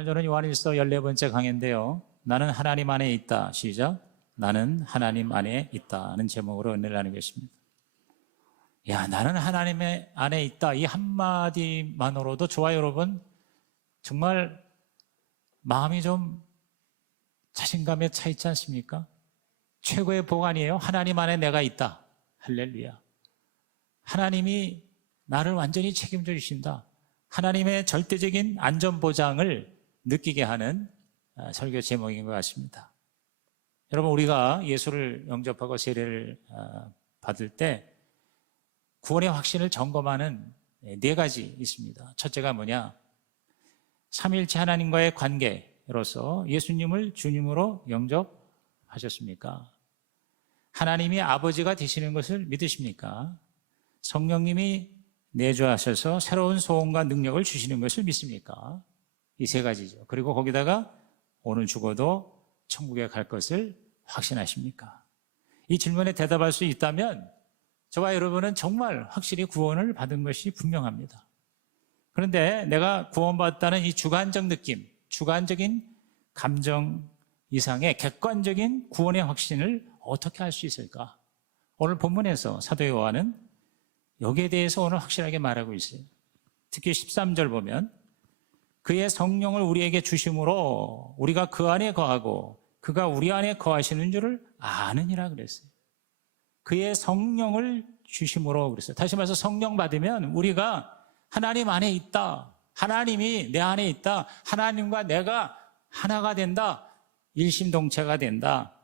오늘 저는 요한일서 14번째 강의인데요. 나는 하나님 안에 있다. 시작. 나는 하나님 안에 있다는 제목으로 은혜를 나누겠습니다. 나는 하나님 안에 있다. 이 한마디만으로도 좋아요, 여러분. 정말 마음이 좀 자신감에 차 있지 않습니까? 최고의 보관이에요. 하나님 안에 내가 있다. 할렐루야. 하나님이 나를 완전히 책임져 주신다. 하나님의 절대적인 안전보장을 느끼게 하는 설교 제목인 것 같습니다. 여러분, 우리가 예수를 영접하고 세례를 받을 때 구원의 확신을 점검하는 네 가지 있습니다. 첫째가 뭐냐? 삼위일체 하나님과의 관계로서 예수님을 주님으로 영접하셨습니까? 하나님이 아버지가 되시는 것을 믿으십니까? 성령님이 내주하셔서 새로운 소원과 능력을 주시는 것을 믿습니까? 이 세 가지죠. 그리고 거기다가 오늘 죽어도 천국에 갈 것을 확신하십니까? 이 질문에 대답할 수 있다면 저와 여러분은 정말 확실히 구원을 받은 것이 분명합니다. 그런데 내가 구원받았다는 이 주관적 느낌, 주관적인 감정 이상의 객관적인 구원의 확신을 어떻게 할 수 있을까? 오늘 본문에서 사도 요한은 여기에 대해서 오늘 확실하게 말하고 있어요. 특히 13절 보면 그의 성령을 우리에게 주심으로 우리가 그 안에 거하고 그가 우리 안에 거하시는 줄을 아느니라 그랬어요. 그의 성령을 주심으로 그랬어요. 다시 말해서 성령 받으면 우리가 하나님 안에 있다. 하나님이 내 안에 있다. 하나님과 내가 하나가 된다. 일심동체가 된다.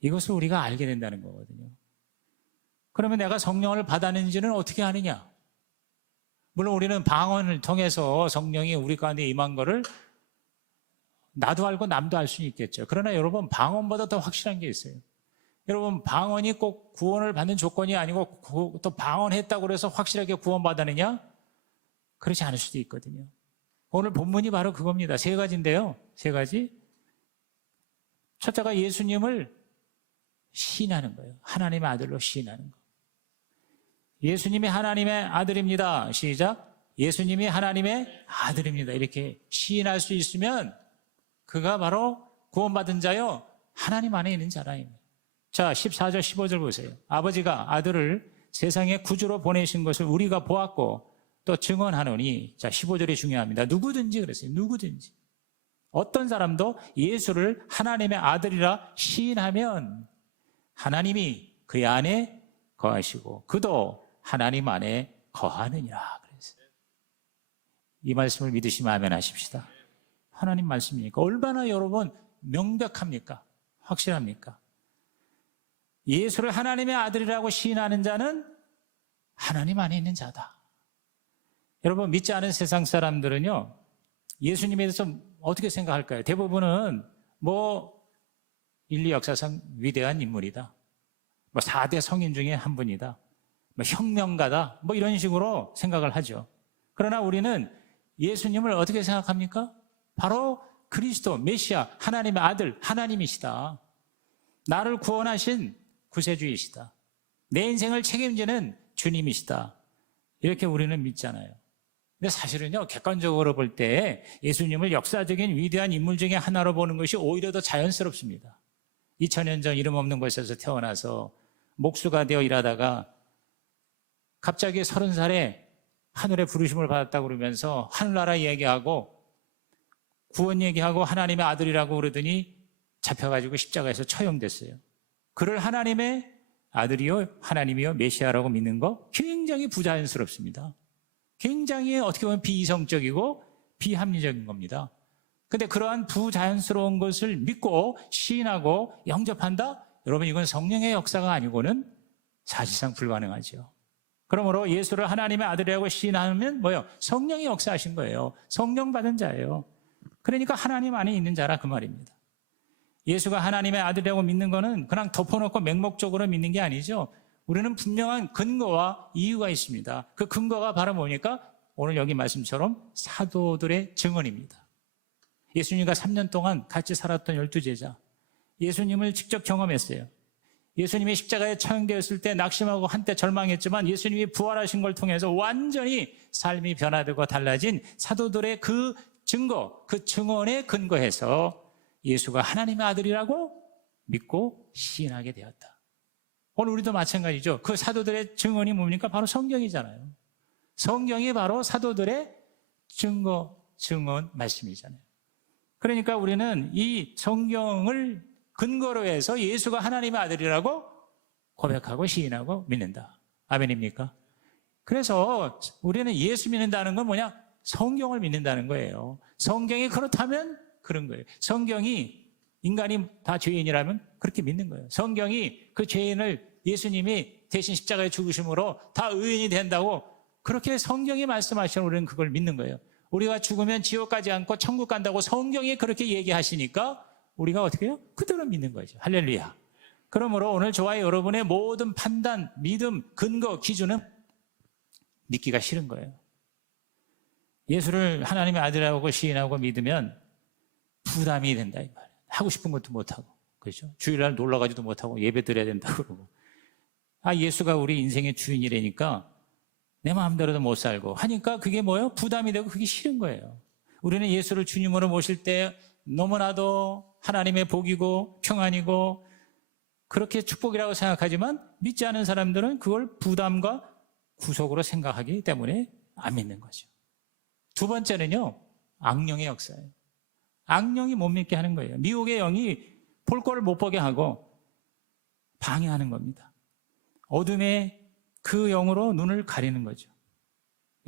이것을 우리가 알게 된다는 거거든요. 그러면 내가 성령을 받았는지는 어떻게 아느냐? 물론 우리는 방언을 통해서 성령이 우리 가운데 임한 거를 나도 알고 남도 알 수는 있겠죠. 그러나 여러분, 방언보다 더 확실한 게 있어요. 여러분, 방언이 꼭 구원을 받는 조건이 아니고 또 방언했다고 해서 확실하게 구원받았느냐? 그렇지 않을 수도 있거든요. 오늘 본문이 바로 그겁니다. 세 가지인데요. 세 가지. 첫째가 예수님을 시인하는 거예요. 하나님의 아들로 시인하는 거. 예수님이 하나님의 아들입니다. 시작. 예수님이 하나님의 아들입니다. 이렇게 시인할 수 있으면 그가 바로 구원받은 자요, 하나님 안에 있는 자라입니다. 자, 14절 15절 보세요. 아버지가 아들을 세상에 구주로 보내신 것을 우리가 보았고 또 증언하노니, 자, 15절이 중요합니다. 누구든지 그랬어요. 누구든지. 어떤 사람도 예수를 하나님의 아들이라 시인하면 하나님이 그의 안에 거하시고 그도 하나님 안에 거하느니라 그랬어요. 이 말씀을 믿으시면 아멘 하십시다. 하나님 말씀이니까 얼마나 여러분 명백합니까? 확실합니까? 예수를 하나님의 아들이라고 시인하는 자는 하나님 안에 있는 자다. 여러분, 믿지 않은 세상 사람들은요, 예수님에 대해서 어떻게 생각할까요? 대부분은 인류 역사상 위대한 인물이다. 4대 성인 중에 한 분이다. 혁명가다. 이런 식으로 생각을 하죠. 그러나 우리는 예수님을 어떻게 생각합니까? 바로 그리스도, 메시아, 하나님의 아들, 하나님이시다. 나를 구원하신 구세주이시다. 내 인생을 책임지는 주님이시다. 이렇게 우리는 믿잖아요. 근데 사실은요, 객관적으로 볼 때 예수님을 역사적인 위대한 인물 중에 하나로 보는 것이 오히려 더 자연스럽습니다. 2000년 전 이름 없는 곳에서 태어나서 목수가 되어 일하다가 갑자기 30살에 하늘의 부르심을 받았다고 그러면서 하늘나라 얘기하고 구원 얘기하고 하나님의 아들이라고 그러더니 잡혀가지고 십자가에서 처형됐어요. 그를 하나님의 아들이요, 하나님이요, 메시아라고 믿는 거 굉장히 부자연스럽습니다. 굉장히 어떻게 보면 비이성적이고 비합리적인 겁니다. 근데 그러한 부자연스러운 것을 믿고 시인하고 영접한다? 여러분, 이건 성령의 역사가 아니고는 사실상 불가능하죠. 그러므로 예수를 하나님의 아들이라고 시인하면 성령이 역사하신 거예요. 성령 받은 자예요. 그러니까 하나님 안에 있는 자라 그 말입니다. 예수가 하나님의 아들이라고 믿는 거는 그냥 덮어놓고 맹목적으로 믿는 게 아니죠. 우리는 분명한 근거와 이유가 있습니다. 그 근거가 바로 뭐니까? 오늘 여기 말씀처럼 사도들의 증언입니다. 예수님과 3년 동안 같이 살았던 12제자, 예수님을 직접 경험했어요. 예수님이 십자가에 처형되었을 때 낙심하고 한때 절망했지만 예수님이 부활하신 걸 통해서 완전히 삶이 변화되고 달라진 사도들의 그 증거, 그 증언에 근거해서 예수가 하나님의 아들이라고 믿고 시인하게 되었다. 오늘 우리도 마찬가지죠. 그 사도들의 증언이 뭡니까? 바로 성경이잖아요. 성경이 바로 사도들의 증거, 증언 말씀이잖아요. 그러니까 우리는 이 성경을 근거로 해서 예수가 하나님의 아들이라고 고백하고 시인하고 믿는다. 아멘입니까? 그래서 우리는 예수 믿는다는 건 뭐냐? 성경을 믿는다는 거예요. 성경이 그렇다면 그런 거예요. 성경이 인간이 다 죄인이라면 그렇게 믿는 거예요. 성경이 그 죄인을 예수님이 대신 십자가에 죽으심으로 다 의인이 된다고 그렇게 성경이 말씀하시면 우리는 그걸 믿는 거예요. 우리가 죽으면 지옥 가지 않고 천국 간다고 성경이 그렇게 얘기하시니까 우리가 어떻게 해요? 그대로 믿는 거죠. 할렐루야. 그러므로 오늘 저와 여러분의 모든 판단, 믿음, 근거, 기준은 믿기가 싫은 거예요. 예수를 하나님의 아들이라고 시인하고 믿으면 부담이 된다 이 말이에요. 하고 싶은 것도 못하고, 그렇죠? 주일날 놀러 가지도 못하고 예배 드려야 된다 그러고, 예수가 우리 인생의 주인이라니까 내 마음대로도 못 살고 하니까 그게 뭐예요? 부담이 되고 그게 싫은 거예요. 우리는 예수를 주님으로 모실 때 너무나도 하나님의 복이고 평안이고 그렇게 축복이라고 생각하지만 믿지 않은 사람들은 그걸 부담과 구속으로 생각하기 때문에 안 믿는 거죠. 두 번째는요, 악령의 역사예요. 악령이 못 믿게 하는 거예요. 미혹의 영이 볼 거를 못 보게 하고 방해하는 겁니다. 어둠의 그 영으로 눈을 가리는 거죠.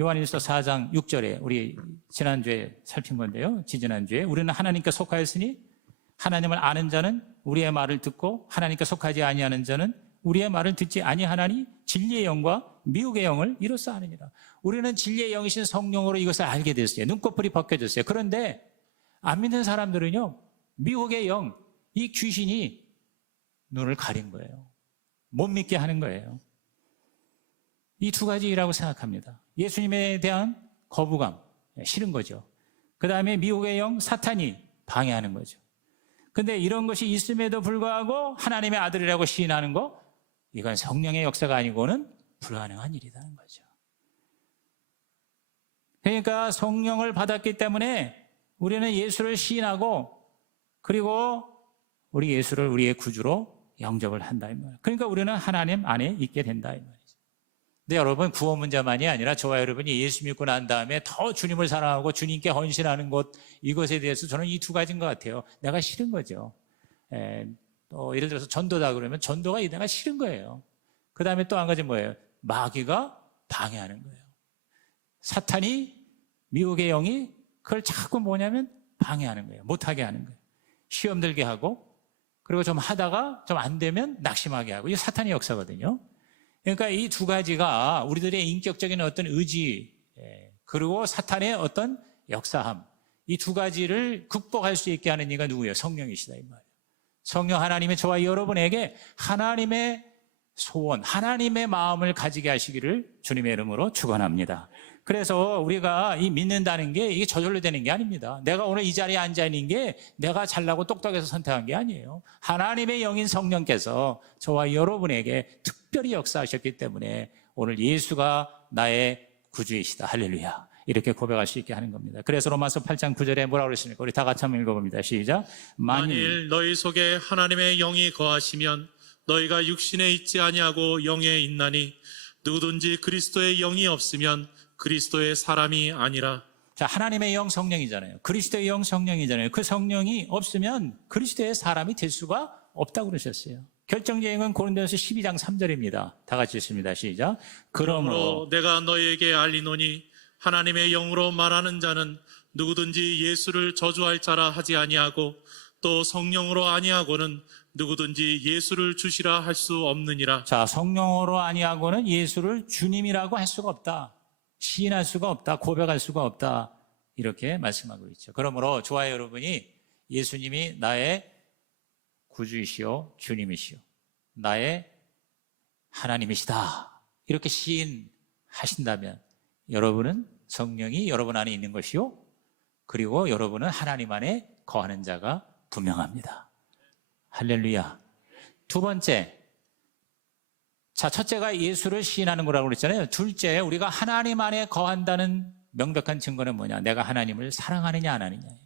요한일서 4장 6절에 우리 지난주에 살핀 건데요. 지지난주에 우리는 하나님께 속하였으니 하나님을 아는 자는 우리의 말을 듣고 하나님께 속하지 아니하는 자는 우리의 말을 듣지 아니하나니 진리의 영과 미혹의 영을 이로써 아느니라. 우리는 진리의 영이신 성령으로 이것을 알게 됐어요. 눈꺼풀이 벗겨졌어요. 그런데 안 믿는 사람들은요, 미혹의 영, 이 귀신이 눈을 가린 거예요. 못 믿게 하는 거예요. 이 두 가지라고 생각합니다. 예수님에 대한 거부감, 싫은 거죠. 그 다음에 미혹의 영, 사탄이 방해하는 거죠. 근데 이런 것이 있음에도 불구하고 하나님의 아들이라고 시인하는 거, 이건 성령의 역사가 아니고는 불가능한 일이라는 거죠. 그러니까 성령을 받았기 때문에 우리는 예수를 시인하고 그리고 우리 예수를 우리의 구주로 영접을 한다 이 말이에요. 그러니까 우리는 하나님 안에 있게 된다 이 말이죠. 근데 여러분, 구원 문제만이 아니라 저와 여러분이 예수 믿고 난 다음에 더 주님을 사랑하고 주님께 헌신하는 것, 이것에 대해서 저는 이 두 가지인 것 같아요. 내가 싫은 거죠. 예를 들어서 전도다 그러면 전도가 내가 싫은 거예요. 그 다음에 또 한 가지 뭐예요? 마귀가 방해하는 거예요. 사탄이, 미혹의 영이 그걸 자꾸 뭐냐면 방해하는 거예요. 못하게 하는 거예요. 시험 들게 하고, 그리고 좀 하다가 좀 안 되면 낙심하게 하고, 이게 사탄의 역사거든요. 그러니까 이 두 가지가 우리들의 인격적인 어떤 의지, 그리고 사탄의 어떤 역사함, 이 두 가지를 극복할 수 있게 하는 이가 누구예요? 성령이시다 이 말이에요. 성령 하나님의 저와 여러분에게 하나님의 소원, 하나님의 마음을 가지게 하시기를 주님의 이름으로 축원합니다. 그래서 우리가 이 믿는다는 게 이게 저절로 되는 게 아닙니다. 내가 오늘 이 자리에 앉아 있는 게 내가 잘나고 똑똑해서 선택한 게 아니에요. 하나님의 영인 성령께서 저와 여러분에게 특별히 역사하셨기 때문에 오늘 예수가 나의 구주이시다. 할렐루야. 이렇게 고백할 수 있게 하는 겁니다. 그래서 로마서 8장 9절에 뭐라고 그랬습니까? 우리 다 같이 한번 읽어봅니다. 시작. 만일 너희 속에 하나님의 영이 거하시면 너희가 육신에 있지 아니하고 영에 있나니 누구든지 그리스도의 영이 없으면 그리스도의 사람이 아니라. 자, 하나님의 영 성령이잖아요. 그리스도의 영 성령이잖아요. 그 성령이 없으면 그리스도의 사람이 될 수가 없다고 그러셨어요. 결정적인 고린도전서 12장 3절입니다. 다 같이 읽습니다. 시작. 그러므로 내가 너희에게 알리노니 하나님의 영으로 말하는 자는 누구든지 예수를 저주할 자라 하지 아니하고 또 성령으로 아니하고는 누구든지 예수를 주시라 할 수 없느니라. 자, 성령으로 아니하고는 예수를 주님이라고 할 수가 없다. 시인할 수가 없다. 고백할 수가 없다. 이렇게 말씀하고 있죠. 그러므로 저와 여러분이 예수님이 나의 구주이시오, 주님이시오, 나의 하나님이시다. 이렇게 시인하신다면 여러분은 성령이 여러분 안에 있는 것이요, 그리고 여러분은 하나님 안에 거하는 자가 분명합니다. 할렐루야. 두 번째, 자, 첫째가 예수를 시인하는 거라고 그랬잖아요. 둘째, 우리가 하나님 안에 거한다는 명백한 증거는 뭐냐? 내가 하나님을 사랑하느냐 안 하느냐예요.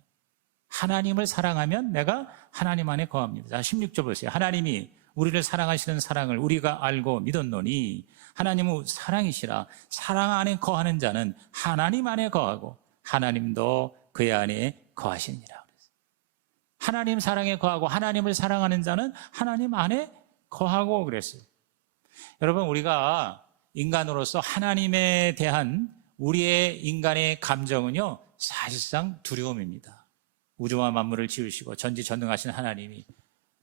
하나님을 사랑하면 내가 하나님 안에 거합니다. 자, 16절 보세요. 하나님이 우리를 사랑하시는 사랑을 우리가 알고 믿었노니 하나님은 사랑이시라. 사랑 안에 거하는 자는 하나님 안에 거하고 하나님도 그의 안에 거하시니라. 하나님 사랑에 거하고 하나님을 사랑하는 자는 하나님 안에 거하고 그랬어요. 여러분, 우리가 인간으로서 하나님에 대한 우리의 인간의 감정은요, 사실상 두려움입니다. 우주와 만물을 지으시고 전지전능하신 하나님이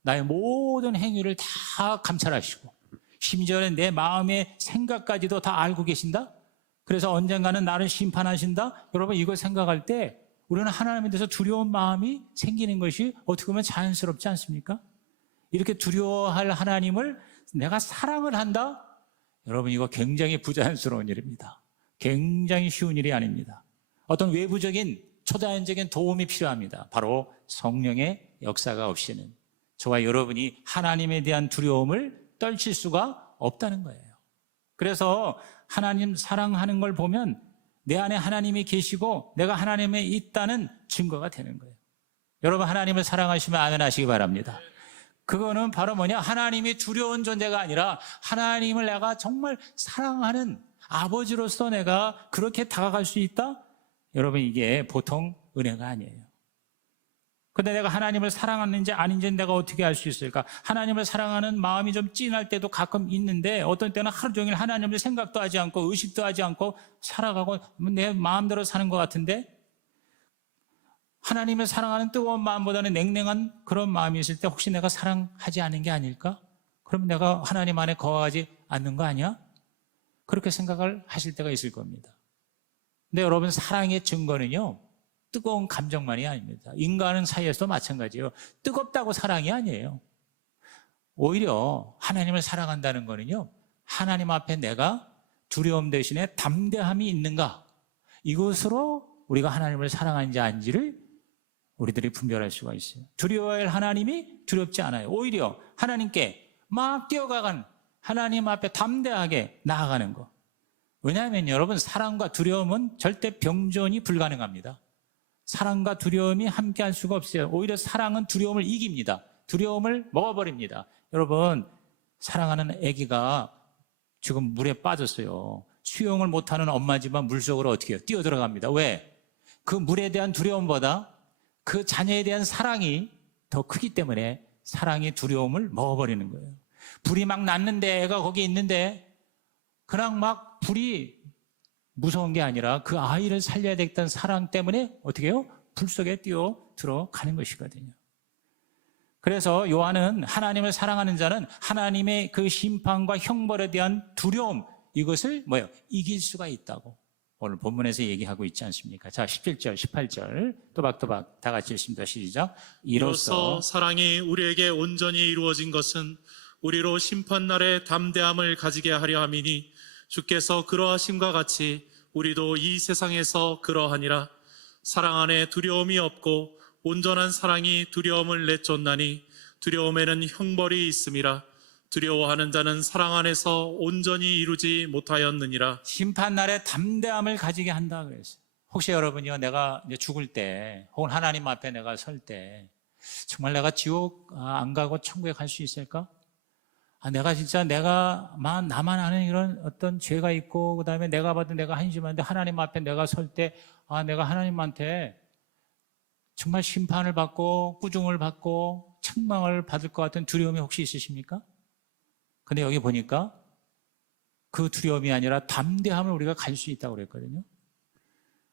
나의 모든 행위를 다 감찰하시고 심지어는 내 마음의 생각까지도 다 알고 계신다? 그래서 언젠가는 나를 심판하신다? 여러분, 이걸 생각할 때 우리는 하나님에 대해서 두려운 마음이 생기는 것이 어떻게 보면 자연스럽지 않습니까? 이렇게 두려워할 하나님을 내가 사랑을 한다? 여러분, 이거 굉장히 부자연스러운 일입니다. 굉장히 쉬운 일이 아닙니다. 어떤 외부적인 초자연적인 도움이 필요합니다. 바로 성령의 역사가 없이는 저와 여러분이 하나님에 대한 두려움을 떨칠 수가 없다는 거예요. 그래서 하나님 사랑하는 걸 보면 내 안에 하나님이 계시고 내가 하나님에 있다는 증거가 되는 거예요. 여러분, 하나님을 사랑하시면 아멘하시기 바랍니다. 그거는 바로 뭐냐? 하나님이 두려운 존재가 아니라 하나님을 내가 정말 사랑하는 아버지로서 내가 그렇게 다가갈 수 있다? 여러분, 이게 보통 은혜가 아니에요. 근데 내가 하나님을 사랑하는지 아닌지는 내가 어떻게 알 수 있을까? 하나님을 사랑하는 마음이 좀 찐할 때도 가끔 있는데 어떤 때는 하루 종일 하나님을 생각도 하지 않고 의식도 하지 않고 살아가고 내 마음대로 사는 것 같은데, 하나님을 사랑하는 뜨거운 마음보다는 냉랭한 그런 마음이 있을 때 혹시 내가 사랑하지 않은 게 아닐까? 그러면 내가 하나님 안에 거하지 않는 거 아니야? 그렇게 생각을 하실 때가 있을 겁니다. 근데 여러분, 사랑의 증거는요, 뜨거운 감정만이 아닙니다. 인간 사이에서도 마찬가지예요. 뜨겁다고 사랑이 아니에요. 오히려 하나님을 사랑한다는 거는요, 하나님 앞에 내가 두려움 대신에 담대함이 있는가, 이것으로 우리가 하나님을 사랑하는지 아닌지를 우리들이 분별할 수가 있어요. 두려워할 하나님이 두렵지 않아요. 오히려 하나님께 막 뛰어가간 하나님 앞에 담대하게 나아가는 거. 왜냐하면 여러분, 사랑과 두려움은 절대 병존이 불가능합니다. 사랑과 두려움이 함께 할 수가 없어요. 오히려 사랑은 두려움을 이깁니다. 두려움을 먹어버립니다. 여러분, 사랑하는 아기가 지금 물에 빠졌어요. 수영을 못하는 엄마지만 물속으로 어떻게 해요? 뛰어들어갑니다. 왜? 그 물에 대한 두려움보다 그 자녀에 대한 사랑이 더 크기 때문에 사랑이 두려움을 먹어버리는 거예요. 불이 막 났는데 애가 거기 있는데 그냥 막 불이 무서운 게 아니라 그 아이를 살려야 되겠다는 사랑 때문에 어떻게 해요? 불 속에 뛰어 들어가는 것이거든요. 그래서 요한은 하나님을 사랑하는 자는 하나님의 그 심판과 형벌에 대한 두려움, 이것을 뭐예요? 이길 수가 있다고 오늘 본문에서 얘기하고 있지 않습니까? 자, 17절, 18절 또박또박 다 같이 읽습니다. 시작. 이로써 사랑이 우리에게 온전히 이루어진 것은 우리로 심판날에 담대함을 가지게 하려 함이니 주께서 그러하심과 같이 우리도 이 세상에서 그러하니라. 사랑 안에 두려움이 없고 온전한 사랑이 두려움을 내쫓나니 두려움에는 형벌이 있음이라. 두려워하는 자는 사랑 안에서 온전히 이루지 못하였느니라. 심판날에 담대함을 가지게 한다 그랬어요. 혹시 여러분이요, 내가 이제 죽을 때 혹은 하나님 앞에 내가 설 때 정말 내가 지옥 안 가고 천국에 갈 수 있을까? 내가 진짜 나만 아는 이런 어떤 죄가 있고 그다음에 내가 받은 내가 한심한데 하나님 앞에 내가 설 때 내가 하나님한테 정말 심판을 받고 꾸중을 받고 책망을 받을 것 같은 두려움이 혹시 있으십니까? 근데 여기 보니까 그 두려움이 아니라 담대함을 우리가 갈 수 있다고 그랬거든요.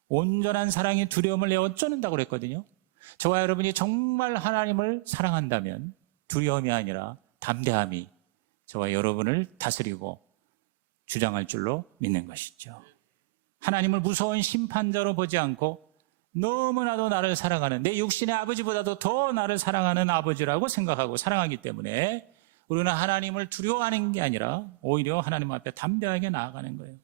온전한 사랑이 두려움을 내어 쫓는다고 그랬거든요. 저와 여러분이 정말 하나님을 사랑한다면 두려움이 아니라 담대함이 저와 여러분을 다스리고 주장할 줄로 믿는 것이죠. 하나님을 무서운 심판자로 보지 않고 너무나도 나를 사랑하는, 내 육신의 아버지보다도 더 나를 사랑하는 아버지라고 생각하고 사랑하기 때문에 우리는 하나님을 두려워하는 게 아니라 오히려 하나님 앞에 담대하게 나아가는 거예요.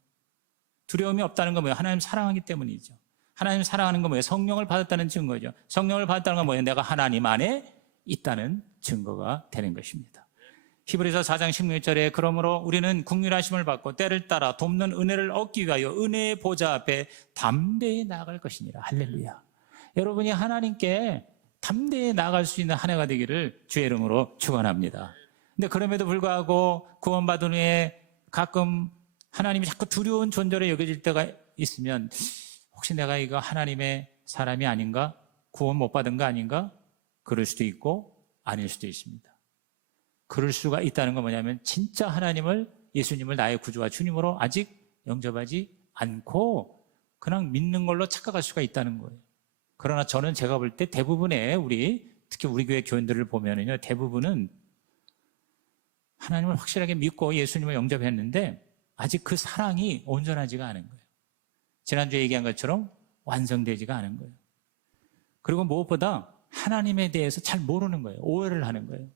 두려움이 없다는 건 뭐예요? 하나님 사랑하기 때문이죠. 하나님 사랑하는 건 뭐예요? 성령을 받았다는 증거죠. 성령을 받았다는 건 뭐예요? 내가 하나님 안에 있다는 증거가 되는 것입니다. 히브리서 4장 16절에 그러므로 우리는 국률하심을 받고 때를 따라 돕는 은혜를 얻기 위하여 은혜의 보좌 앞에 담대히 나아갈 것이니라. 할렐루야. 여러분이 하나님께 담대히 나아갈 수 있는 한 해가 되기를 주의 이름으로 축원합니다. 근데 그럼에도 불구하고 구원받은 후에 가끔 하나님이 자꾸 두려운 존재로 여겨질 때가 있으면 혹시 내가 이거 하나님의 사람이 아닌가? 구원 못 받은 거 아닌가? 그럴 수도 있고 아닐 수도 있습니다. 그럴 수가 있다는 건 뭐냐면 진짜 하나님을, 예수님을 나의 구주와 주님으로 아직 영접하지 않고 그냥 믿는 걸로 착각할 수가 있다는 거예요. 그러나 저는 제가 볼 때 대부분의 특히 우리 교회 교인들을 보면은요, 대부분은 하나님을 확실하게 믿고 예수님을 영접했는데 아직 그 사랑이 온전하지가 않은 거예요. 지난주에 얘기한 것처럼 완성되지가 않은 거예요. 그리고 무엇보다 하나님에 대해서 잘 모르는 거예요. 오해를 하는 거예요.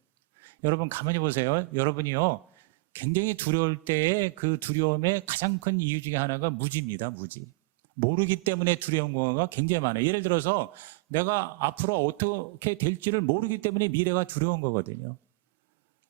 여러분 가만히 보세요. 여러분이요, 굉장히 두려울 때의 그 두려움의 가장 큰 이유 중에 하나가 무지입니다. 무지. 모르기 때문에 두려운 경우가 굉장히 많아요. 예를 들어서 내가 앞으로 어떻게 될지를 모르기 때문에 미래가 두려운 거거든요.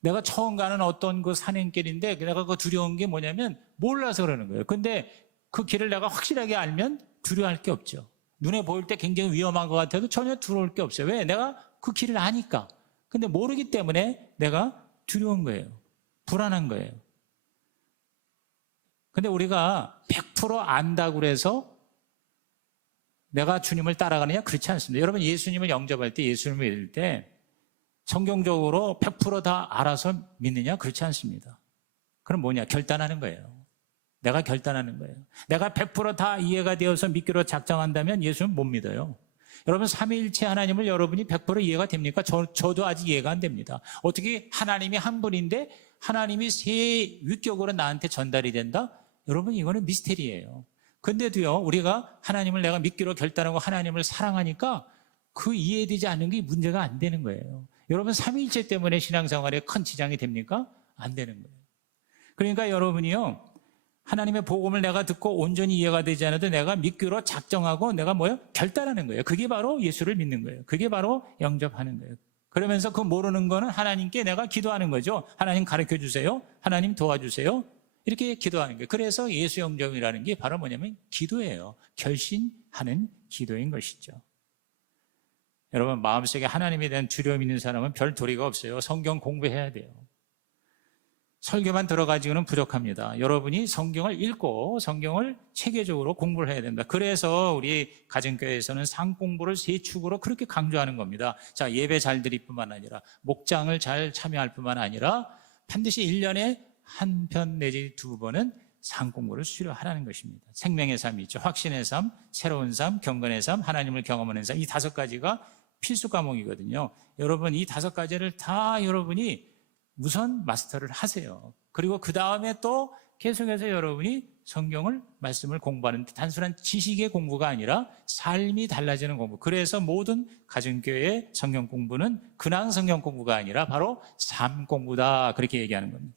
내가 처음 가는 어떤 그 산행길인데 내가 그 두려운 게 뭐냐면 몰라서 그러는 거예요. 근데 그 길을 내가 확실하게 알면 두려워할 게 없죠. 눈에 보일 때 굉장히 위험한 것 같아도 전혀 두려울 게 없어요. 왜? 내가 그 길을 아니까. 근데 모르기 때문에 내가 두려운 거예요. 불안한 거예요. 근데 우리가 100% 안다고 해서 내가 주님을 따라가느냐? 그렇지 않습니다. 여러분 예수님을 영접할 때, 예수님을 믿을 때 성경적으로 100% 다 알아서 믿느냐? 그렇지 않습니다. 그럼 뭐냐? 결단하는 거예요. 내가 결단하는 거예요. 내가 100% 다 이해가 되어서 믿기로 작정한다면 예수는 못 믿어요. 여러분 삼위일체 하나님을 여러분이 100% 이해가 됩니까? 저도 아직 이해가 안 됩니다. 어떻게 하나님이 한 분인데 하나님이 세 위격으로 나한테 전달이 된다? 여러분 이거는 미스테리예요. 근데도요, 우리가 하나님을 내가 믿기로 결단하고 하나님을 사랑하니까 그 이해되지 않는 게 문제가 안 되는 거예요. 여러분 삼위일체 때문에 신앙생활에 큰 지장이 됩니까? 안 되는 거예요. 그러니까 여러분이요, 하나님의 복음을 내가 듣고 온전히 이해가 되지 않아도 내가 믿기로 작정하고 내가 결단하는 거예요. 그게 바로 예수를 믿는 거예요. 그게 바로 영접하는 거예요. 그러면서 그 모르는 거는 하나님께 내가 기도하는 거죠. 하나님 가르쳐 주세요. 하나님 도와주세요. 이렇게 기도하는 거예요. 그래서 예수 영접이라는 게 바로 뭐냐면 기도예요. 결심하는 기도인 것이죠. 여러분 마음속에 하나님에 대한 두려움 있는 사람은 별 도리가 없어요. 성경 공부해야 돼요. 설교만 들어가지고는 부족합니다. 여러분이 성경을 읽고 성경을 체계적으로 공부를 해야 된다. 그래서 우리 가정교회에서는 상 공부를 세 축으로 그렇게 강조하는 겁니다. 자, 예배 잘 드릴 뿐만 아니라 목장을 잘 참여할 뿐만 아니라 반드시 1년에 한 편 내지 두 번은 상 공부를 수료하라는 것입니다. 생명의 삶이 있죠. 확신의 삶, 새로운 삶, 경건의 삶, 하나님을 경험하는 삶, 이 5가지가 필수 과목이거든요. 여러분 이 5가지를 다 여러분이 우선 마스터를 하세요. 그리고 그 다음에 또 계속해서 여러분이 성경을, 말씀을 공부하는 단순한 지식의 공부가 아니라 삶이 달라지는 공부. 그래서 모든 가정교회의 성경 공부는 근황 성경 공부가 아니라 바로 삶 공부다. 그렇게 얘기하는 겁니다.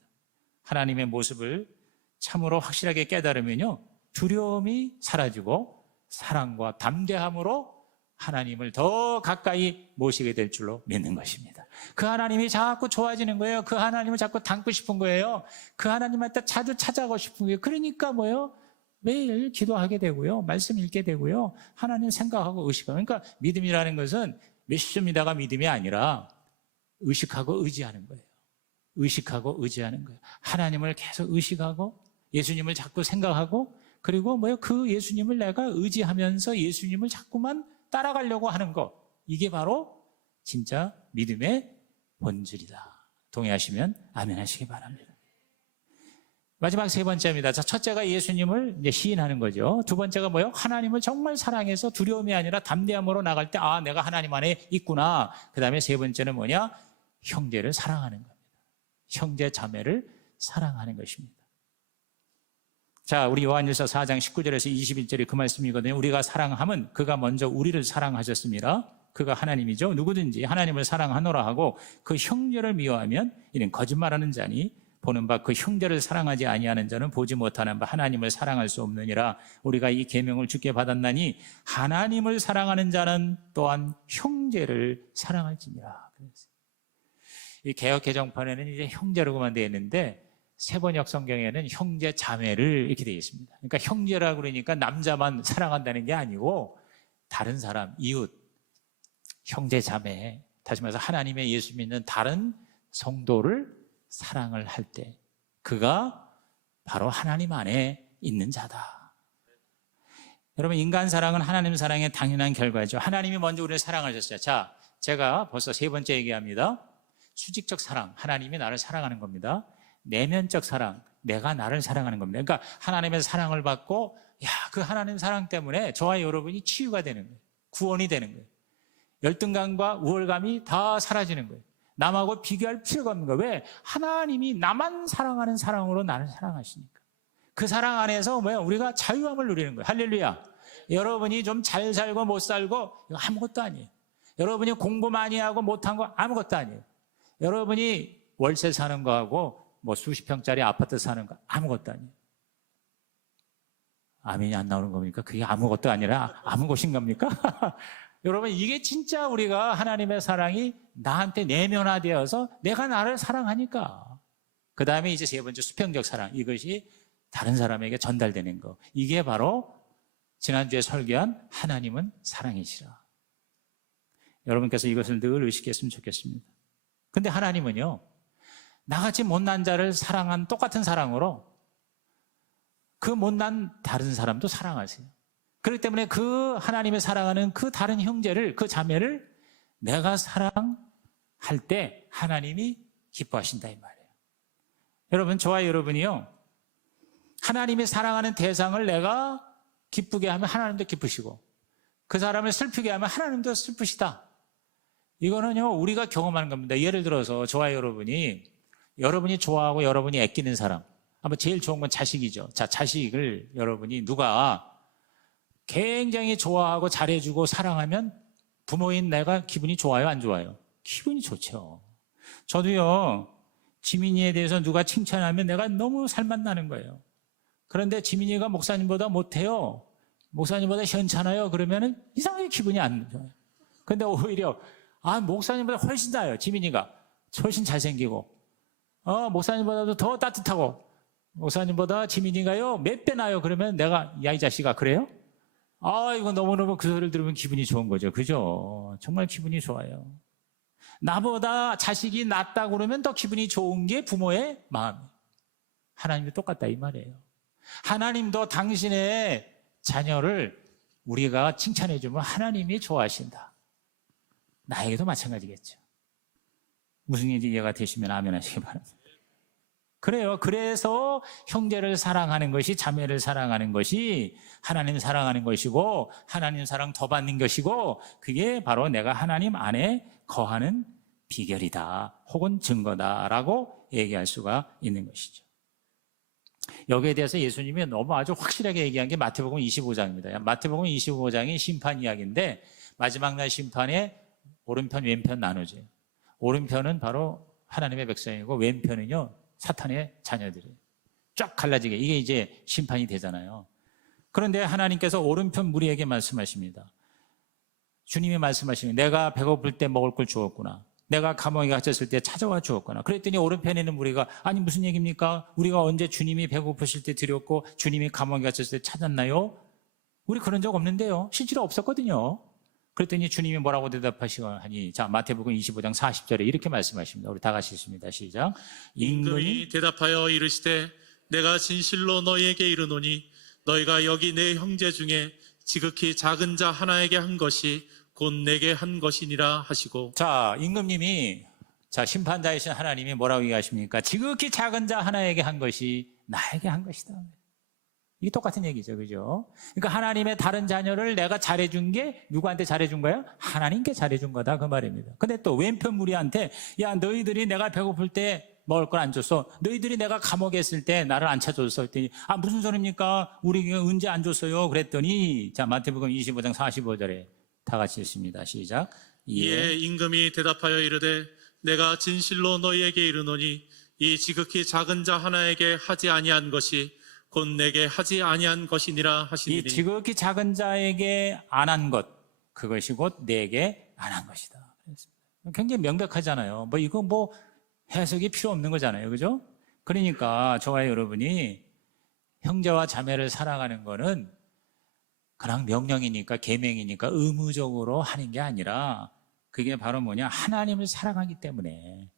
하나님의 모습을 참으로 확실하게 깨달으면요, 두려움이 사라지고 사랑과 담대함으로 하나님을 더 가까이 모시게 될 줄로 믿는 것입니다. 그 하나님이 자꾸 좋아지는 거예요. 그 하나님을 자꾸 닮고 싶은 거예요. 그 하나님한테 자주 찾아가고 싶은 거예요. 그러니까 매일 기도하게 되고요. 말씀 읽게 되고요. 하나님 생각하고 의식하고. 그러니까 믿음이라는 것은 몇십니다가 믿음이 아니라 의식하고 의지하는 거예요. 의식하고 의지하는 거예요. 하나님을 계속 의식하고 예수님을 자꾸 생각하고 그리고 그 예수님을 내가 의지하면서 예수님을 자꾸만 따라가려고 하는 것. 이게 바로 진짜 믿음의 본질이다. 동의하시면 아멘 하시기 바랍니다. 마지막 3번째입니다. 첫째가 예수님을 이제 시인하는 거죠. 2번째가 하나님을 정말 사랑해서 두려움이 아니라 담대함으로 나갈 때 내가 하나님 안에 있구나. 그 다음에 3번째는 형제를 사랑하는 겁니다. 형제 자매를 사랑하는 것입니다. 자, 우리 요한일서 4장 19절에서 21절이 그 말씀이거든요. 우리가 사랑함은 그가 먼저 우리를 사랑하셨습니다. 그가 하나님이죠. 누구든지 하나님을 사랑하노라 하고 그 형제를 미워하면 이는 거짓말하는 자니 보는 바 그 형제를 사랑하지 아니하는 자는 보지 못하는 바 하나님을 사랑할 수 없느니라. 우리가 이 계명을 주께 받았나니 하나님을 사랑하는 자는 또한 형제를 사랑할지니라. 이 개역 개정판에는 이제 형제로만 되어 있는데 세번역 성경에는 형제 자매를 이렇게 되어 있습니다. 그러니까 형제라고 그러니까 남자만 사랑한다는 게 아니고 다른 사람, 이웃, 형제 자매, 다시 말해서 하나님의 예수 믿는 다른 성도를 사랑을 할 때 그가 바로 하나님 안에 있는 자다. 여러분, 인간 사랑은 하나님 사랑의 당연한 결과죠. 하나님이 먼저 우리를 사랑하셨어요. 자, 제가 벌써 세 번째 얘기합니다. 수직적 사랑, 하나님이 나를 사랑하는 겁니다. 내면적 사랑, 내가 나를 사랑하는 겁니다. 그러니까 하나님의 사랑을 받고 그 하나님 사랑 때문에 저와 여러분이 치유가 되는 거예요. 구원이 되는 거예요. 열등감과 우월감이 다 사라지는 거예요. 남하고 비교할 필요가 없는 거예요. 왜? 하나님이 나만 사랑하는 사랑으로 나를 사랑하시니까. 그 사랑 안에서 우리가 자유함을 누리는 거예요. 할렐루야. 여러분이 좀 잘 살고 못 살고 이거 아무것도 아니에요. 여러분이 공부 많이 하고 못한 거 아무것도 아니에요. 여러분이 월세 사는 거하고 수십 평짜리 아파트 사는 거 아무것도 아니에요. 아멘이 안 나오는 겁니까? 그게 아무것도 아니라 아무 것인 겁니까? 여러분, 이게 진짜 우리가 하나님의 사랑이 나한테 내면화되어서 내가 나를 사랑하니까. 그 다음에 이제 세 번째 수평적 사랑, 이것이 다른 사람에게 전달되는 거. 이게 바로 지난주에 설교한 하나님은 사랑이시라. 여러분께서 이것을 늘 의식했으면 좋겠습니다. 근데 하나님은요, 나같이 못난 자를 사랑한 똑같은 사랑으로 그 못난 다른 사람도 사랑하세요. 그렇기 때문에 그 하나님의 사랑하는 그 다른 형제를, 그 자매를 내가 사랑할 때 하나님이 기뻐하신다 이 말이에요. 여러분, 저와 여러분이요, 하나님이 사랑하는 대상을 내가 기쁘게 하면 하나님도 기쁘시고 그 사람을 슬프게 하면 하나님도 슬프시다. 이거는요, 우리가 경험하는 겁니다. 예를 들어서 저와 여러분이 좋아하고 여러분이 아끼는 사람, 아마 제일 좋은 건 자식이죠. 자, 자식을 여러분이 누가 굉장히 좋아하고 잘해주고 사랑하면 부모인 내가 기분이 좋아요, 안 좋아요? 기분이 좋죠. 저도요, 지민이에 대해서 누가 칭찬하면 내가 너무 살맛나는 거예요. 그런데 지민이가 목사님보다 못해요, 목사님보다 현찮아요, 그러면은 이상하게 기분이 안 좋아요. 근데 오히려 목사님보다 훨씬 나아요. 지민이가 훨씬 잘생기고 목사님보다도 더 따뜻하고 목사님보다 지민이가요 몇 배 나요. 그러면 내가 야, 이 자식아, 그래요? 이거 너무너무 그 소리를 들으면 기분이 좋은 거죠. 그죠? 정말 기분이 좋아요. 나보다 자식이 낫다고 그러면 더 기분이 좋은 게 부모의 마음이에요. 하나님도 똑같다 이 말이에요. 하나님도 당신의 자녀를 우리가 칭찬해 주면 하나님이 좋아하신다. 나에게도 마찬가지겠죠. 무슨 일인지 이해가 되시면 아멘 하시기 바랍니다. 그래요. 그래서 형제를 사랑하는 것이, 자매를 사랑하는 것이 하나님 사랑하는 것이고, 하나님 사랑 더 받는 것이고, 그게 바로 내가 하나님 안에 거하는 비결이다 혹은 증거다라고 얘기할 수가 있는 것이죠. 여기에 대해서 예수님이 너무 아주 확실하게 얘기한 게 마태복음 25장입니다. 마태복음 25장이 심판 이야기인데 마지막 날 심판에 오른편 왼편 나누죠. 오른편은 바로 하나님의 백성이고 왼편은요 사탄의 자녀들이에요. 쫙 갈라지게, 이게 이제 심판이 되잖아요. 그런데 하나님께서 오른편 무리에게 말씀하십니다. 주님이 말씀하시면 내가 배고플 때 먹을 걸 주었구나, 내가 감옥에 갇혔을 때 찾아와 주었구나. 그랬더니 오른편에 있는 무리가 아니 무슨 얘기입니까? 우리가 언제 주님이 배고프실 때 드렸고 주님이 감옥에 갇혔을 때 찾았나요? 우리 그런 적 없는데요. 실제로 없었거든요. 그랬더니 주님이 뭐라고 대답하시니, 자, 마태복음 25장 40절에 이렇게 말씀하십니다. 우리 다 같이 읽습니다. 시작. 임금이 대답하여 이르시되 내가 진실로 너희에게 이르노니 너희가 여기 내 형제 중에 지극히 작은 자 하나에게 한 것이 곧 내게 한 것이니라 하시고. 자, 임금님이, 자, 심판자이신 하나님이 뭐라고 얘기하십니까? 지극히 작은 자 하나에게 한 것이 나에게 한 것이다. 이게 똑같은 얘기죠. 그죠? 그러니까 하나님의 다른 자녀를 내가 잘해준 게 누구한테 잘해준 거예요? 하나님께 잘해준 거다 그 말입니다. 근데 또 왼편 무리한테 야, 너희들이 내가 배고플 때 먹을 걸 안 줬어, 너희들이 내가 감옥에 있을 때 나를 안 찾아줬어 했더니 무슨 소리입니까? 우리 언제 안 줬어요? 그랬더니, 자, 마태복음 25장 45절에 다 같이 읽습니다. 시작. 이에 임금이 대답하여 이르되 내가 진실로 너희에게 이르노니 이 지극히 작은 자 하나에게 하지 아니한 것이 곧 내게 하지 아니한 것이니라 하시니. 이 지극히 작은 자에게 안 한 것, 그것이 곧 내게 안 한 것이다. 굉장히 명백하잖아요. 이거 해석이 필요 없는 거잖아요. 그죠? 그러니까 저와 여러분이 형제와 자매를 사랑하는 거는 그냥 명령이니까 계명이니까 의무적으로 하는 게 아니라 그게 바로 뭐냐? 하나님을 사랑하기 때문에.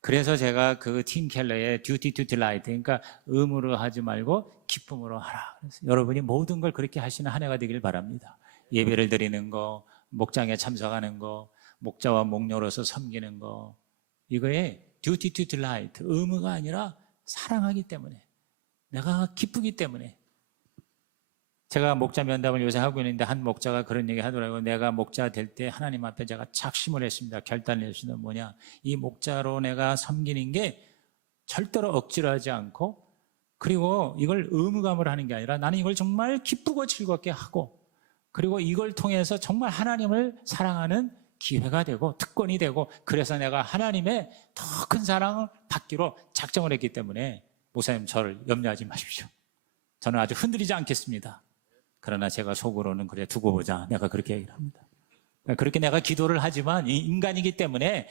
그래서 제가 그 팀 켈러의 duty to delight, 그러니까 의무로 하지 말고 기쁨으로 하라. 그래서 여러분이 모든 걸 그렇게 하시는 한 해가 되길 바랍니다. 예배를 드리는 거, 목장에 참석하는 거, 목자와 목녀로서 섬기는 거, 이거에 duty to delight, 의무가 아니라 사랑하기 때문에, 내가 기쁘기 때문에. 제가 목자 면담을 요새 하고 있는데 한 목자가 그런 얘기 하더라고요. 내가 목자 될 때 하나님 앞에 제가 작심을 했습니다. 결단을 했습니다. 뭐냐, 이 목자로 내가 섬기는 게 절대로 억지로 하지 않고, 그리고 이걸 의무감을 하는 게 아니라 나는 이걸 정말 기쁘고 즐겁게 하고, 그리고 이걸 통해서 정말 하나님을 사랑하는 기회가 되고 특권이 되고, 그래서 내가 하나님의 더 큰 사랑을 받기로 작정을 했기 때문에 목사님, 저를 염려하지 마십시오. 저는 아주 흔들리지 않겠습니다. 그러나 제가 속으로는 그래 두고 보자, 내가 그렇게 얘기를 합니다. 그렇게 내가 기도를 하지만 인간이기 때문에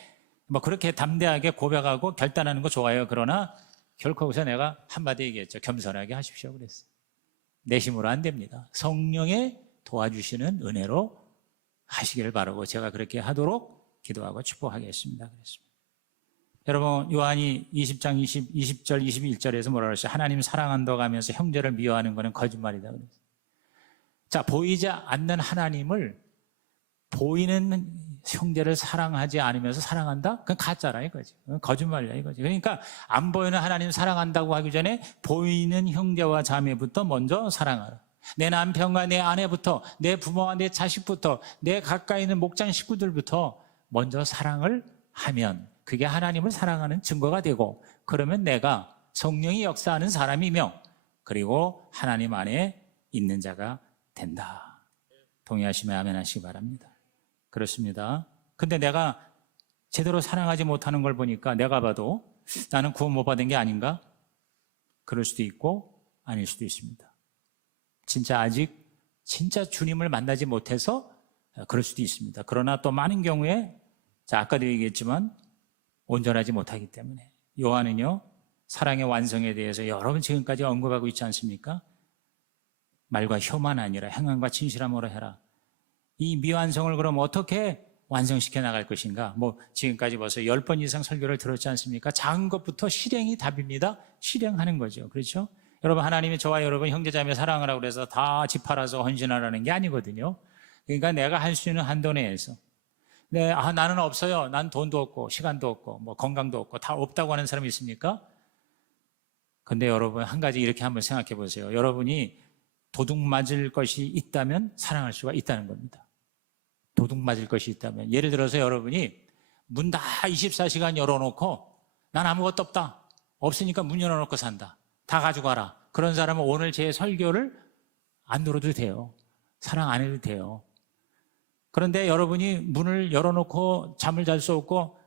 뭐 그렇게 담대하게 고백하고 결단하는 거 좋아요. 그러나 결코 거기서 내가 한마디 얘기했죠. 겸손하게 하십시오 그랬어요. 내 힘으로 안 됩니다. 성령의 도와주시는 은혜로 하시기를 바라고 제가 그렇게 하도록 기도하고 축복하겠습니다. 그랬습니다. 여러분, 요한이 20장 20절 21절에서 뭐라 그랬어요? 하나님 사랑한다고 하면서 형제를 미워하는 것은 거짓말이다 그랬어요. 자, 보이지 않는 하나님을 보이는 형제를 사랑하지 않으면서 사랑한다? 그건 가짜라 이거지. 그건 거짓말이야 이거지. 그러니까 안 보이는 하나님 사랑한다고 하기 전에 보이는 형제와 자매부터 먼저 사랑하라. 내 남편과 내 아내부터, 내 부모와 내 자식부터, 내 가까이 있는 목장 식구들부터 먼저 사랑을 하면 그게 하나님을 사랑하는 증거가 되고, 그러면 내가 성령이 역사하는 사람이며 그리고 하나님 안에 있는 자가 된다. 동의하시면 아멘 하시기 바랍니다. 그렇습니다. 근데 내가 제대로 사랑하지 못하는 걸 보니까 내가 봐도 나는 구원 못 받은 게 아닌가? 그럴 수도 있고 아닐 수도 있습니다. 진짜 주님을 만나지 못해서 그럴 수도 있습니다. 그러나 또 많은 경우에 아까도 얘기했지만 온전하지 못하기 때문에. 요한은요, 사랑의 완성에 대해서 여러 번 지금까지 언급하고 있지 않습니까? 말과 혀만 아니라 행함과 진실함으로 해라. 이 미완성을 그럼 어떻게 완성시켜 나갈 것인가? 뭐 지금까지 벌써 10번 이상 설교를 들었지 않습니까? 작은 것부터 실행이 답입니다. 실행하는 거죠. 그렇죠? 여러분, 하나님이 저와 여러분 형제자매 사랑하라고 그래서 다 집 팔아서 헌신하라는 게 아니거든요. 그러니까 내가 할 수 있는 한도 내에서. 나는 없어요. 난 돈도 없고 시간도 없고 뭐 건강도 없고 다 없다고 하는 사람이 있습니까? 근데 여러분, 한 가지 이렇게 한번 생각해 보세요. 여러분이 도둑 맞을 것이 있다면 사랑할 수가 있다는 겁니다. 도둑 맞을 것이 있다면, 예를 들어서 여러분이 문 다 24시간 열어놓고 난 아무것도 없다, 없으니까 문 열어놓고 산다, 다 가져가라, 그런 사람은 오늘 제 설교를 안 들어도 돼요. 사랑 안 해도 돼요. 그런데 여러분이 문을 열어놓고 잠을 잘 수 없고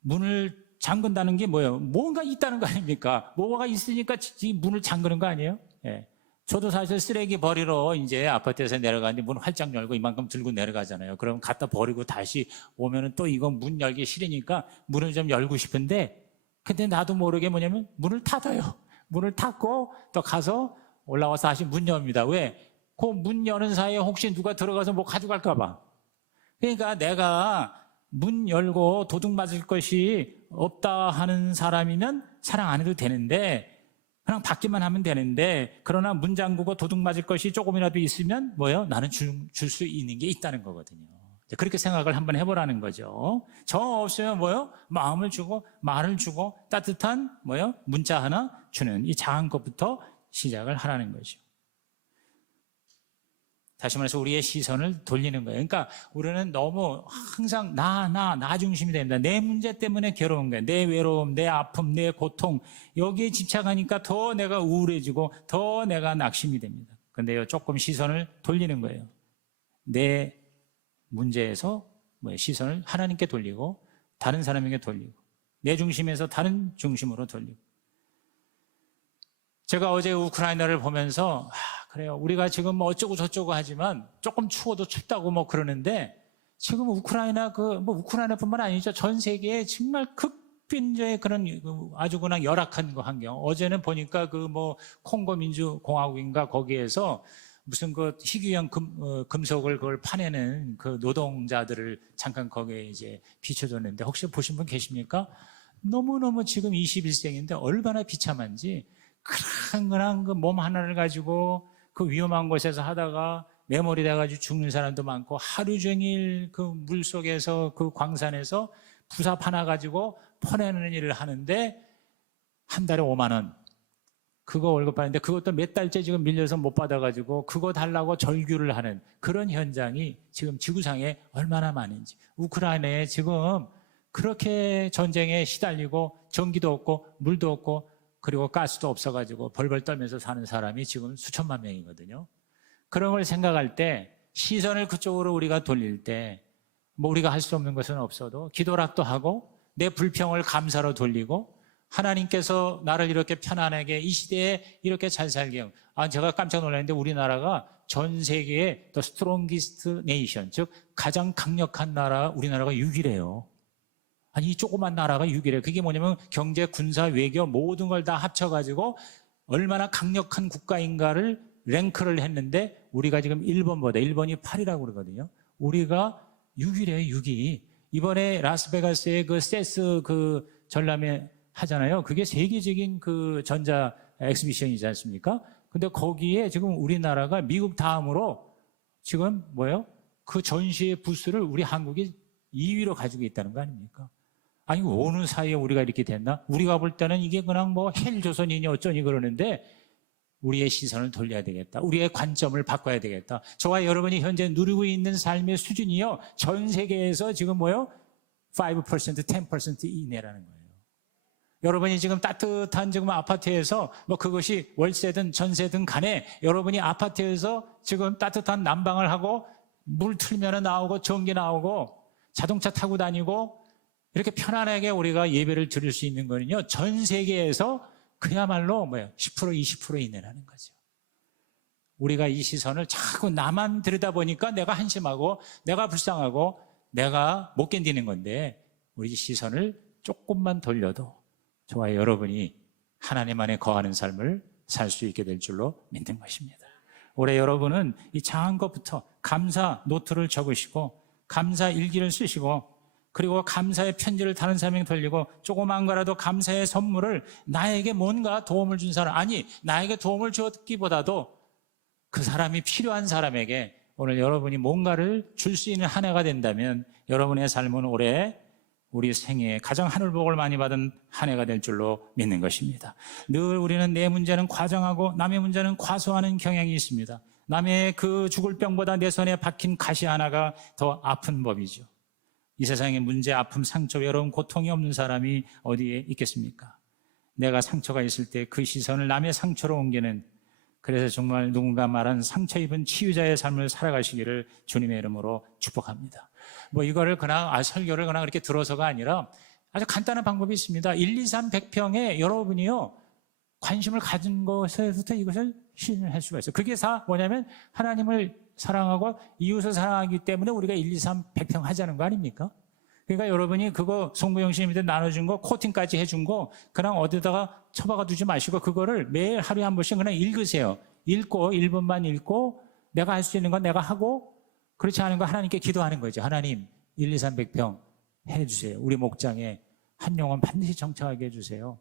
문을 잠근다는 게 뭐예요? 뭔가 있다는 거 아닙니까? 뭐가 있으니까 이 문을 잠그는 거 아니에요? 예. 저도 사실 쓰레기 버리러 이제 아파트에서 내려가는데 문 활짝 열고 이만큼 들고 내려가잖아요. 그럼 갖다 버리고 다시 오면은 또 이거 문 열기 싫으니까 문을 좀 열고 싶은데, 근데 나도 모르게 뭐냐면 문을 닫아요. 문을 닫고 또 가서 올라와서 다시 문 엽니다. 왜? 그 문 여는 사이에 혹시 누가 들어가서 뭐 가져갈까 봐. 그러니까 내가 문 열고 도둑 맞을 것이 없다 하는 사람이면 사랑 안 해도 되는데, 그냥 받기만 하면 되는데, 그러나 문 잠그고 도둑 맞을 것이 조금이라도 있으면 뭐예요? 나는 줄 수 있는 게 있다는 거거든요. 그렇게 생각을 한번 해보라는 거죠. 저 없으면 뭐예요? 마음을 주고 말을 주고 따뜻한 뭐예요? 문자 하나 주는 이 작은 것부터 시작을 하라는 거죠. 다시 말해서 우리의 시선을 돌리는 거예요. 그러니까 우리는 너무 항상 나 중심이 됩니다. 내 문제 때문에 괴로운 거예요. 내 외로움, 내 아픔, 내 고통, 여기에 집착하니까 더 내가 우울해지고 더 내가 낙심이 됩니다. 그런데요, 조금 시선을 돌리는 거예요. 내 문제에서 시선을 하나님께 돌리고 다른 사람에게 돌리고 내 중심에서 다른 중심으로 돌리고. 제가 어제 우크라이나를 보면서 그래요, 우리가 지금 뭐 어쩌고 저쩌고 하지만 조금 추워도 춥다고 뭐 그러는데, 지금 우크라이나뿐만 아니죠. 전 세계에 정말 굉장히 그런 아주 그냥 열악한 그 환경. 어제는 보니까 그 뭐 콩고 민주공화국인가 거기에서 무슨 그 희귀형 금속을 그걸 파내는 그 노동자들을 잠깐 거기에 이제 비춰줬는데 혹시 보신 분 계십니까? 너무너무 지금 21세기인데 얼마나 비참한지 그냥 그 몸 하나를 가지고 그 위험한 곳에서 하다가 매몰이 돼가지고 죽는 사람도 많고 하루 종일 그 물속에서 그 광산에서 부삽 하나 가지고 퍼내는 일을 하는데 한 달에 5만 원 그거 월급 받는데 그것도 몇 달째 지금 밀려서 못 받아가지고 그거 달라고 절규를 하는 그런 현장이 지금 지구상에 얼마나 많은지. 우크라이나에 지금 그렇게 전쟁에 시달리고 전기도 없고 물도 없고 그리고 가스도 없어가지고 벌벌 떨면서 사는 사람이 지금 수천만 명이거든요. 그런 걸 생각할 때 시선을 그쪽으로 우리가 돌릴 때 뭐 우리가 할 수 없는 것은 없어도 기도락도 하고 내 불평을 감사로 돌리고 하나님께서 나를 이렇게 편안하게 이 시대에 이렇게 잘 살게 제가 깜짝 놀랐는데 우리나라가 전 세계의 The strongest nation 즉 가장 강력한 나라 우리나라가 6위래요. 아니 이 조그만 나라가 6위래요. 그게 뭐냐면 경제, 군사, 외교 모든 걸 다 합쳐가지고 얼마나 강력한 국가인가를 랭크를 했는데 우리가 지금 일본이 8위라고 그러거든요. 우리가 6위래요. 6위. 이번에 라스베가스의 그 세스 그 전람회 하잖아요. 그게 세계적인 그 전자 엑스비션이지 않습니까? 근데 거기에 지금 우리나라가 미국 다음으로 지금 뭐예요? 그 전시의 부스를 우리 한국이 2위로 가지고 있다는 거 아닙니까? 아니 어느 사이에 우리가 이렇게 됐나? 우리가 볼 때는 이게 그냥 뭐 헬조선이니 어쩌니 그러는데 우리의 시선을 돌려야 되겠다. 우리의 관점을 바꿔야 되겠다. 저와 여러분이 현재 누리고 있는 삶의 수준이요. 전 세계에서 지금 뭐요? 5%, 10% 이내라는 거예요. 여러분이 지금 따뜻한 지금 아파트에서 뭐 그것이 월세든 전세든 간에 여러분이 아파트에서 지금 따뜻한 난방을 하고 물 틀면 나오고 전기 나오고 자동차 타고 다니고 이렇게 편안하게 우리가 예배를 드릴 수 있는 거는요. 전 세계에서 그야말로 10%, 20% 이내라는 거죠. 우리가 이 시선을 자꾸 나만 들여다보니까 내가 한심하고 내가 불쌍하고 내가 못 견디는 건데 우리 시선을 조금만 돌려도 저와 여러분이 하나님 안에 거하는 삶을 살 수 있게 될 줄로 믿는 것입니다. 올해 여러분은 이 작은 것부터 감사 노트를 적으시고 감사 일기를 쓰시고 그리고 감사의 편지를 다른 사람에게 돌리고 조그만 거라도 감사의 선물을 나에게 뭔가 도움을 준 사람 아니 나에게 도움을 주었기보다도 그 사람이 필요한 사람에게 오늘 여러분이 뭔가를 줄 수 있는 한 해가 된다면 여러분의 삶은 올해 우리 생애에 가장 하늘복을 많이 받은 한 해가 될 줄로 믿는 것입니다. 늘 우리는 내 문제는 과장하고 남의 문제는 과소하는 경향이 있습니다. 남의 그 죽을 병보다 내 손에 박힌 가시 하나가 더 아픈 법이죠. 이 세상에 문제, 아픔, 상처, 여러분 고통이 없는 사람이 어디에 있겠습니까? 내가 상처가 있을 때 그 시선을 남의 상처로 옮기는 그래서 정말 누군가 말한 상처 입은 치유자의 삶을 살아가시기를 주님의 이름으로 축복합니다. 뭐 이거를 그냥 설교를 그냥 이렇게 들어서가 아니라 아주 간단한 방법이 있습니다. 1, 2, 3, 100평에 여러분이요 관심을 가진 것에서부터 이것을 실현할 수가 있어요. 그게 다 뭐냐면 하나님을 사랑하고 이웃을 사랑하기 때문에 우리가 1, 2, 3, 100평 하자는 거 아닙니까? 그러니까 여러분이 그거 송구영 씨님한테 나눠준 거 코팅까지 해준 거 그냥 어디다가 처박아 두지 마시고 그거를 매일 하루에 한 번씩 그냥 읽으세요. 읽고 1분만 읽고 내가 할 수 있는 건 내가 하고 그렇지 않은 거 하나님께 기도하는 거죠. 하나님 1, 2, 3, 100평 해주세요. 우리 목장에 한 영혼 반드시 정착하게 해주세요.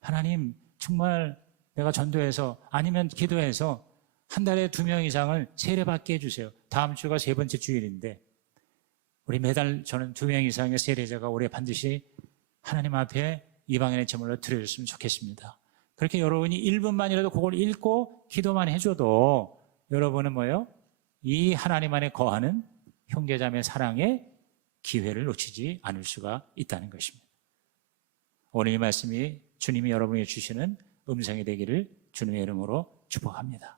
하나님 정말 내가 전도해서 아니면 기도해서 한 달에 2명 이상을 세례받게 해주세요. 다음 주가 3번째 주일인데 우리 매달 저는 2명 이상의 세례자가 올해 반드시 하나님 앞에 이방인의 제물로 드려줬으면 좋겠습니다. 그렇게 여러분이 1분만이라도 그걸 읽고 기도만 해줘도 여러분은 뭐예요? 이 하나님 안에 거하는 형제자매 사랑의 기회를 놓치지 않을 수가 있다는 것입니다. 오늘 이 말씀이 주님이 여러분에게 주시는 음성이 되기를 주님의 이름으로 축복합니다.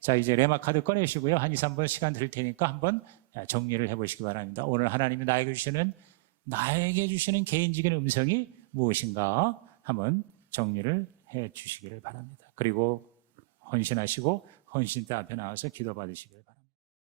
자, 이제 레마 카드 꺼내시고요. 한 2, 3분 시간 드릴 테니까 한번 정리를 해보시기 바랍니다. 오늘 하나님이 나에게 주시는 개인적인 음성이 무엇인가 한번 정리를 해 주시기를 바랍니다. 그리고 헌신하시고 헌신대 앞에 나와서 기도 받으시기를 바랍니다.